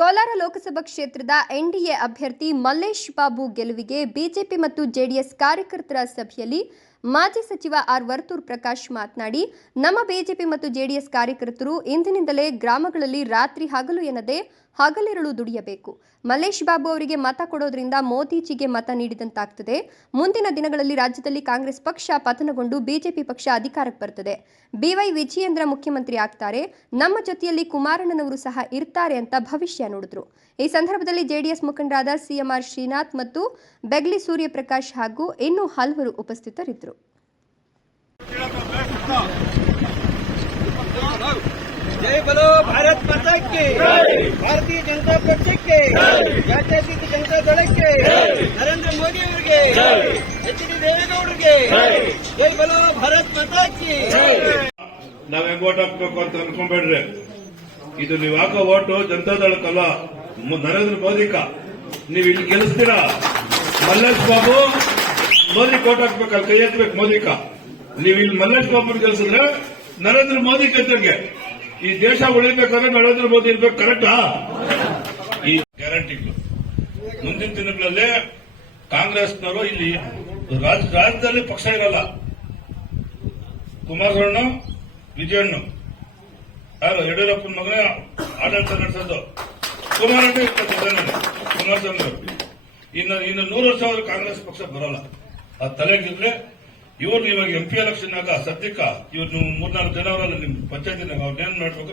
ಕೋಲಾರ ಲೋಕಸಭಾ ಕ್ಷೇತ್ರದ ಎನ್ಡಿಎ ಅಭ್ಯರ್ಥಿ ಮಲ್ಲೇಶ್ ಬಾಬು ಗೆಲುವಿಗೆ ಬಿಜೆಪಿ ಮತ್ತು ಜೆಡಿಎಸ್ ಕಾರ್ಯಕರ್ತರ ಸಭೆಯಲ್ಲಿ ಮಾಜಿ ಸಚಿವ ಆರ್ ವರ್ತೂರ್ ಪ್ರಕಾಶ್ ಮಾತನಾಡಿ, ನಮ್ಮ ಬಿಜೆಪಿ ಮತ್ತು ಜೆಡಿಎಸ್ ಕಾರ್ಯಕರ್ತರು ಇಂದಿನಿಂದಲೇ ಗ್ರಾಮಗಳಲ್ಲಿ ರಾತ್ರಿ ಹಗಲು ಎನ್ನದೆ ಹಗಲಿರುಳು ದುಡಿಯಬೇಕು. ಮಲ್ಲೇಶ್ ಬಾಬು ಅವರಿಗೆ ಮತ ಕೊಡೋದ್ರಿಂದ ಮೋದಿಜಿಗೆ ಮತ ನೀಡಿದಂತಾಗ್ತದೆ. ಮುಂದಿನ ದಿನಗಳಲ್ಲಿ ರಾಜ್ಯದಲ್ಲಿ ಕಾಂಗ್ರೆಸ್ ಪಕ್ಷ ಪತನಗೊಂಡು ಬಿಜೆಪಿ ಪಕ್ಷ ಅಧಿಕಾರಕ್ಕೆ ಬರ್ತದೆ. ಬಿವೈ ವಿಜಯೇಂದ್ರ ಮುಖ್ಯಮಂತ್ರಿ ಆಗ್ತಾರೆ. ನಮ್ಮ ಜೊತೆಯಲ್ಲಿ ಕುಮಾರಣ್ಣನವರು ಸಹ ಇರ್ತಾರೆ ಅಂತ ಭವಿಷ್ಯ ನುಡಿದ್ರು. ಈ ಸಂದರ್ಭದಲ್ಲಿ ಜೆಡಿಎಸ್ ಮುಖಂಡರಾದ ಸಿಎಂಆರ್ ಶ್ರೀನಾಥ್ ಮತ್ತು ಬೆಗ್ಲಿ ಸೂರ್ಯಪ್ರಕಾಶ್ ಹಾಗೂ ಇನ್ನೂ ಹಲವರು ಉಪಸ್ಥಿತರಿದ್ದರು. जय बोलो भारत माता की, भारतीय जनता पक्ष के, ಜಾತ್ಯತೀತ ಜನತಾ ದಳಕ್ಕೆ, ನರೇಂದ್ರ ಮೋದಿ ಅವರಿಗೆ, ಎಚ್ ಡಿ ದೇವೇಗೌಡರಿಗೆ, ಜೈ बोलो ಭಾರತ್ ಮಾತಾ की. ನಾವ್ ಹೆಂಗ್ ಓಟ್ ಹಾಕ್ಬೇಕು ಅಂತ ಅನ್ಕೊಂಡ್ಬೇಡ್ರಿ. ಇದು ನೀವು ಹಾಕೋ ಓಟು ಜನತಾದಳಕ್ಕಲ್ಲ, ನರೇಂದ್ರ ಮೋದಿಕ. ನೀವು ಇಲ್ಲಿ ಗೆಲ್ಲಿಸ್ತೀರಾ, ಮಲ್ಲೇಶ್ ಬಾಬು ಮೋದಿ ಓಟ್ ಹಾಕ್ಬೇಕಲ್ಲ, ಕೈ ಎತ್ತಬೇಕು ಮೋದಿಕ. ನೀವು ಇಲ್ಲಿ ಮಲ್ಲೇಶ್ ಬಾಬು ಗೆಲ್ಸಿದ್ರೆ ನರೇಂದ್ರ ಮೋದಿ ಗೆದ್ದಂಗೆ. ಈ ದೇಶ ಉಳಿಬೇಕಾದ್ರೆ ನರೇಂದ್ರ ಮೋದಿ ಇರ್ಬೇಕು, ಕರೆಕ್ಟಾ? ಈ ಗ್ಯಾರಂಟಿಗಳು ಮುಂದಿನ ದಿನಗಳಲ್ಲಿ ಕಾಂಗ್ರೆಸ್ನವರು ಇಲ್ಲಿ ರಾಜ್ಯದಲ್ಲಿ ಪಕ್ಷ ಇರಲ್ಲ. ಕುಮಾರಣ್ಣ ವಿಜಯಣ್ಣ ಯಾರು ಯಡಿಯೂರಪ್ಪನ ಮಗನೇ ಆಡಳಿತ ನಡೆಸೋದು, ಕುಮಾರಣ್ಣ ಇರ್ತದೆ ಕುಮಾರಸ್ವಾಮಿ ಅವರು. ಇನ್ನು 100 ವರ್ಷ ಅವರು ಕಾಂಗ್ರೆಸ್ ಪಕ್ಷ ಬರೋಲ್ಲ. ಅದು ತಲೆಗಿದ್ರೆ ಇವ್ರು ಇವಾಗ MP ಎಲೆಕ್ಷನ್ ಆಗ ಸದ್ಯಕ್ಕ ಇವ್ರು 3-4 ಜನ ಅವರಲ್ಲ ನಿಮ್ ಪಂಚಾಯತಿನಾಗ ಅವ್ರನ್ನೇನ್ ಮಾಡ್ಬೇಕು